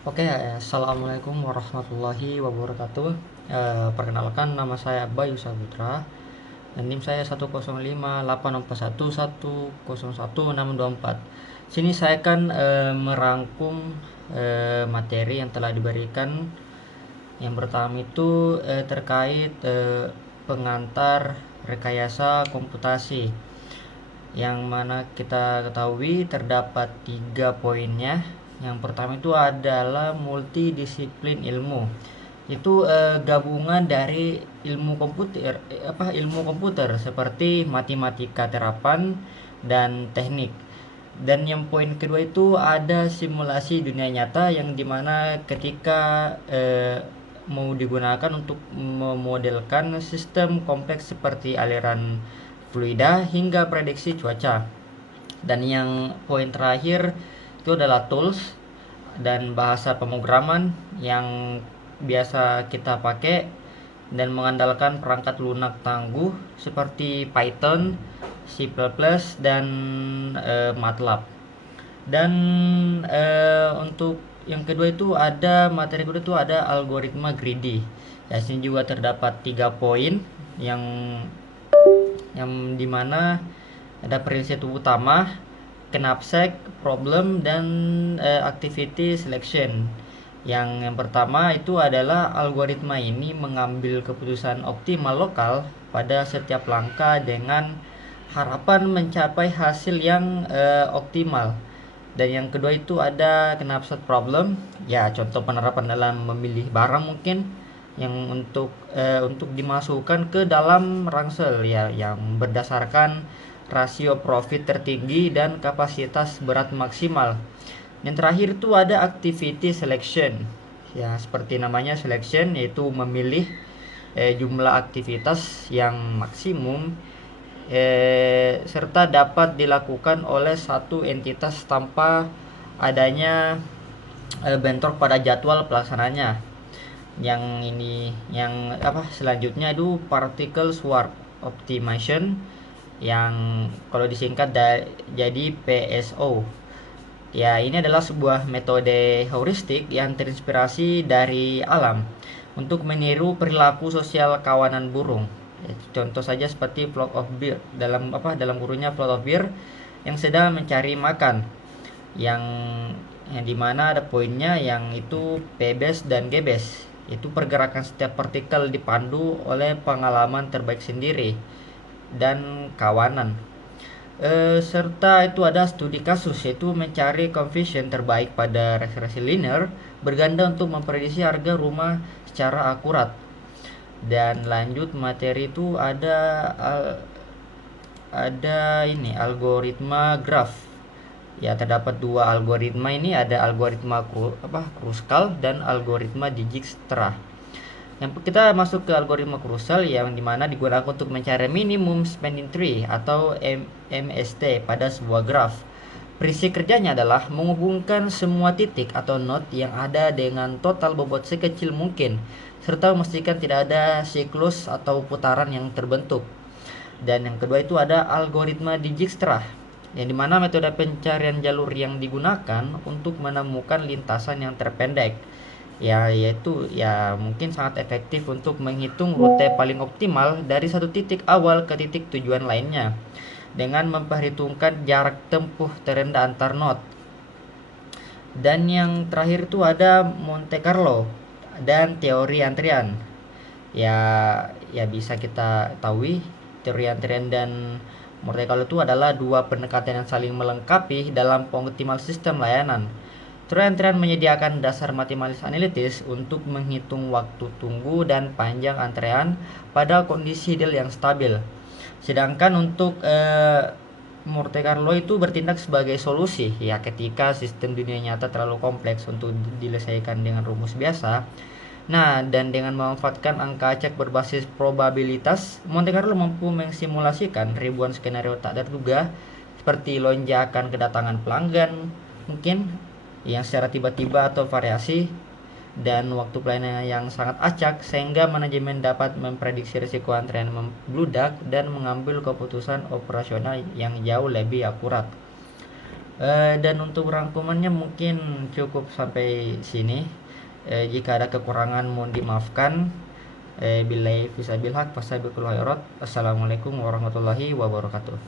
Oke, assalamualaikum warahmatullahi wabarakatuh. Perkenalkan, nama saya Bayu Saputra dan NIM saya 1058411010624. Sini saya akan merangkum materi yang telah diberikan. Yang pertama itu terkait pengantar rekayasa komputasi, yang mana kita ketahui terdapat 3 poinnya. Yang pertama itu adalah multidisiplin ilmu. Itu gabungan dari ilmu komputer seperti matematika terapan dan teknik. Dan yang poin kedua itu ada simulasi dunia nyata, yang dimana ketika mau digunakan untuk memodelkan sistem kompleks seperti aliran fluida hingga prediksi cuaca. Dan yang poin terakhir itu adalah tools dan bahasa pemrograman yang biasa kita pakai dan mengandalkan perangkat lunak tangguh seperti Python, C++, dan MATLAB. Dan untuk yang kedua itu ada materi kedua itu ada algoritma greedy. Ya, sini juga terdapat 3 poin yang dimana ada prinsip utama, knapsack, problem, dan activity selection. Yang pertama itu adalah algoritma ini mengambil keputusan optimal lokal pada setiap langkah dengan harapan mencapai hasil yang optimal. Dan yang kedua itu ada knapsack problem, ya contoh penerapan dalam memilih barang mungkin, yang untuk dimasukkan ke dalam ransel ya, yang berdasarkan rasio profit tertinggi dan kapasitas berat maksimal. Yang terakhir itu ada activity selection. Ya, seperti namanya selection, yaitu memilih jumlah aktivitas yang maksimum serta dapat dilakukan oleh satu entitas tanpa adanya bentrok pada jadwal pelaksananya. Yang ini yang selanjutnya itu particle swap optimization, yang kalau disingkat jadi PSO. Ya, ini adalah sebuah metode heuristik yang terinspirasi dari alam untuk meniru perilaku sosial kawanan burung. Ya, contoh saja seperti flock of bear, dalam kurungnya flock of bear yang sedang mencari makan, yang dimana ada poinnya yang itu P-base dan G-base. Itu pergerakan setiap partikel dipandu oleh pengalaman terbaik sendiri dan kawanan. Serta itu ada studi kasus, yaitu mencari coefisien terbaik pada regresi linear berganda untuk memprediksi harga rumah secara akurat. Dan lanjut materi itu ada ini algoritma graph. Ya, terdapat 2 algoritma ini, ada algoritma Kruskal dan algoritma Dijkstra. Yang kita masuk ke algoritma Kruskal, yang dimana digunakan untuk mencari minimum spending tree atau MST pada sebuah graf. Prinsip kerjanya adalah menghubungkan semua titik atau node yang ada dengan total bobot sekecil mungkin, serta memastikan tidak ada siklus atau putaran yang terbentuk. Dan yang kedua itu ada algoritma Dijkstra, yang dimana metode pencarian jalur yang digunakan untuk menemukan lintasan yang terpendek, ya yaitu ya mungkin sangat efektif untuk menghitung rute paling optimal dari satu titik awal ke titik tujuan lainnya dengan memperhitungkan jarak tempuh terendah antar node. Dan yang terakhir itu ada Monte Carlo dan teori antrian. Ya, bisa kita tahu teori antrian dan Monte Carlo itu adalah 2 pendekatan yang saling melengkapi dalam pengoptimal sistem layanan. Teori antrian menyediakan dasar matematis analitis untuk menghitung waktu tunggu dan panjang antrean pada kondisi ideal yang stabil. Sedangkan untuk Monte Carlo itu bertindak sebagai solusi ya ketika sistem dunia nyata terlalu kompleks untuk diselesaikan dengan rumus biasa. Nah, dan dengan memanfaatkan angka acak berbasis probabilitas, Monte Carlo mampu mensimulasikan ribuan skenario tak terduga seperti lonjakan kedatangan pelanggan mungkin yang secara tiba-tiba atau variasi, dan waktu pelayanan yang sangat acak, sehingga manajemen dapat memprediksi risiko antrean membludak dan mengambil keputusan operasional yang jauh lebih akurat. Dan untuk rangkumannya mungkin cukup sampai sini. Jika ada kekurangan mohon dimaafkan. Billahi fisabil haq fasabiqul khairat. Assalamualaikum warahmatullahi wabarakatuh.